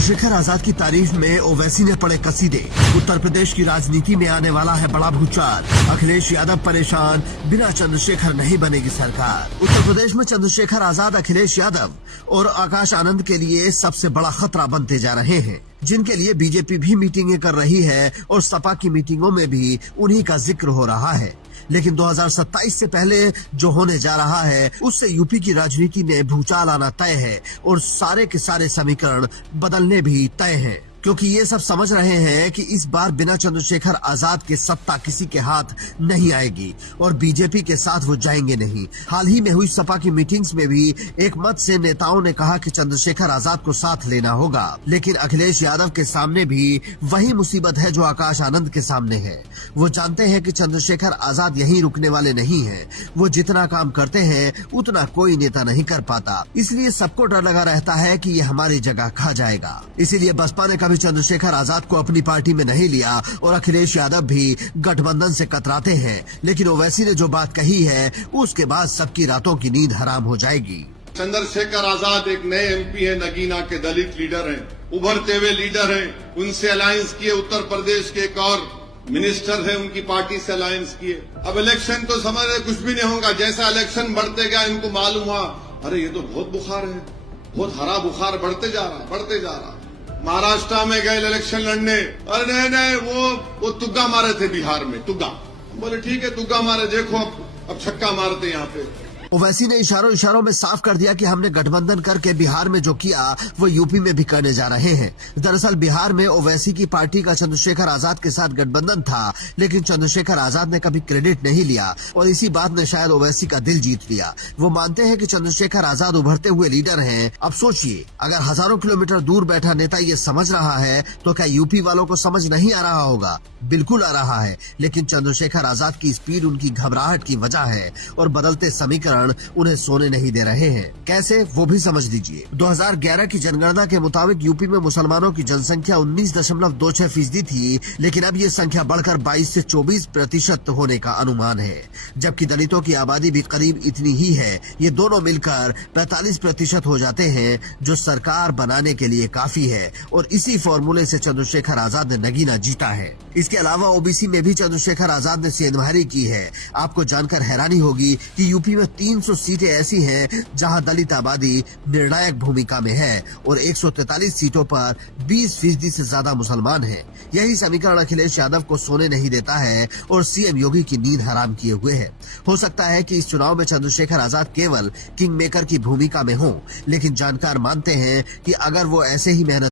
चंद्रशेखर आजाद की तारीफ में ओवैसी ने पढ़े कसीदे। उत्तर प्रदेश की राजनीति में आने वाला है बड़ा भूचाल। अखिलेश यादव परेशान, बिना चंद्रशेखर नहीं बनेगी सरकार। उत्तर प्रदेश में चंद्रशेखर आजाद, अखिलेश यादव और आकाश आनंद के लिए सबसे बड़ा खतरा बनते जा रहे हैं, जिनके लिए बीजेपी भी मीटिंगें कर रही है और सपा की मीटिंगों में भी उन्हीं का जिक्र हो रहा है। लेकिन 2027 से पहले जो होने जा रहा है उससे यूपी की राजनीति में भूचाल आना तय है और सारे के सारे समीकरण बदलने भी तय हैं, क्योंकि ये सब समझ रहे हैं कि इस बार बिना चंद्रशेखर आजाद के सत्ता किसी के हाथ नहीं आएगी और बीजेपी के साथ वो जाएंगे नहीं। हाल ही में हुई सपा की मीटिंग्स में भी एक मत से नेताओं ने कहा कि चंद्रशेखर आजाद को साथ लेना होगा, लेकिन अखिलेश यादव के सामने भी वही मुसीबत है जो आकाश आनंद के सामने है। वो जानते हैं कि चंद्रशेखर आजाद यहीं रुकने वाले नहीं है। वो जितना काम करते हैं उतना कोई नेता नहीं कर पाता, इसलिए सबको डर लगा रहता है कि ये हमारी जगह खा जाएगा। इसीलिए बसपा ने भी चंद्रशेखर आजाद को अपनी पार्टी में नहीं लिया और अखिलेश यादव भी गठबंधन से कतराते हैं। लेकिन ओवैसी ने जो बात कही है उसके बाद सबकी रातों की नींद हराम हो जाएगी। चंद्रशेखर आजाद एक नए एमपी है, नगीना के दलित लीडर हैं, उभरते हुए लीडर हैं। उनसे अलायंस किए। उत्तर प्रदेश के एक और मिनिस्टर है, उनकी पार्टी से अलायंस किए। अब इलेक्शन तो समझ रहे कुछ भी नहीं होगा। जैसा इलेक्शन बढ़ते गया इनको मालूम हुआ, अरे ये तो बहुत बुखार है, बहुत हरा बुखार बढ़ते जा रहा। महाराष्ट्र में गए इलेक्शन लड़ने, अरे नहीं वो तुग्गा मारे थे बिहार में, तुग्गा। बोले ठीक है तुग्गा मारे, देखो अब छक्का मारते यहाँ पे। ओवैसी ने इशारों में साफ कर दिया कि हमने गठबंधन करके बिहार में जो किया वो यूपी में भी करने जा रहे हैं। दरअसल बिहार में ओवैसी की पार्टी का चंद्रशेखर आजाद के साथ गठबंधन था, लेकिन चंद्रशेखर आजाद ने कभी क्रेडिट नहीं लिया और इसी बात ने शायद ओवैसी का दिल जीत लिया। वो मानते हैं कि चंद्रशेखर आजाद उभरते हुए लीडर हैं। अब सोचिए, अगर हजारों किलोमीटर दूर बैठा नेता ये समझ रहा है तो क्या यूपी वालों को समझ नहीं आ रहा होगा? बिल्कुल आ रहा है, लेकिन चंद्रशेखर आजाद की स्पीड उनकी घबराहट की वजह है और बदलते समीकरण उन्हें सोने नहीं दे रहे हैं। कैसे, वो भी समझ लीजिए। 2011 की जनगणना के मुताबिक यूपी में मुसलमानों की जनसंख्या 19.26% थी, लेकिन अब ये संख्या बढ़कर 22 से 24% होने का अनुमान है, जबकि दलितों की आबादी भी करीब इतनी ही है। ये दोनों मिलकर 45% हो जाते हैं, जो सरकार बनाने के लिए काफी है और इसी फॉर्मूले से चंद्रशेखर आजाद ने नगीना जीता है। इसके अलावा ओबीसी में भी चंद्रशेखर आजाद ने सेंधमारी की है। आपको जानकर हैरानी होगी कि यूपी में 300 सीटें ऐसी हैं जहां दलित आबादी निर्णायक भूमिका में है और 143 सीटों पर 20% से ज्यादा मुसलमान हैं। यही समीकरण अखिलेश यादव को सोने नहीं देता है और सीएम योगी की नींद हराम किए हुए है। हो सकता है कि इस चुनाव में चंद्रशेखर आजाद केवल किंग मेकर की भूमिका में हो, लेकिन जानकार मानते हैं कि अगर वो ऐसे ही मेहनत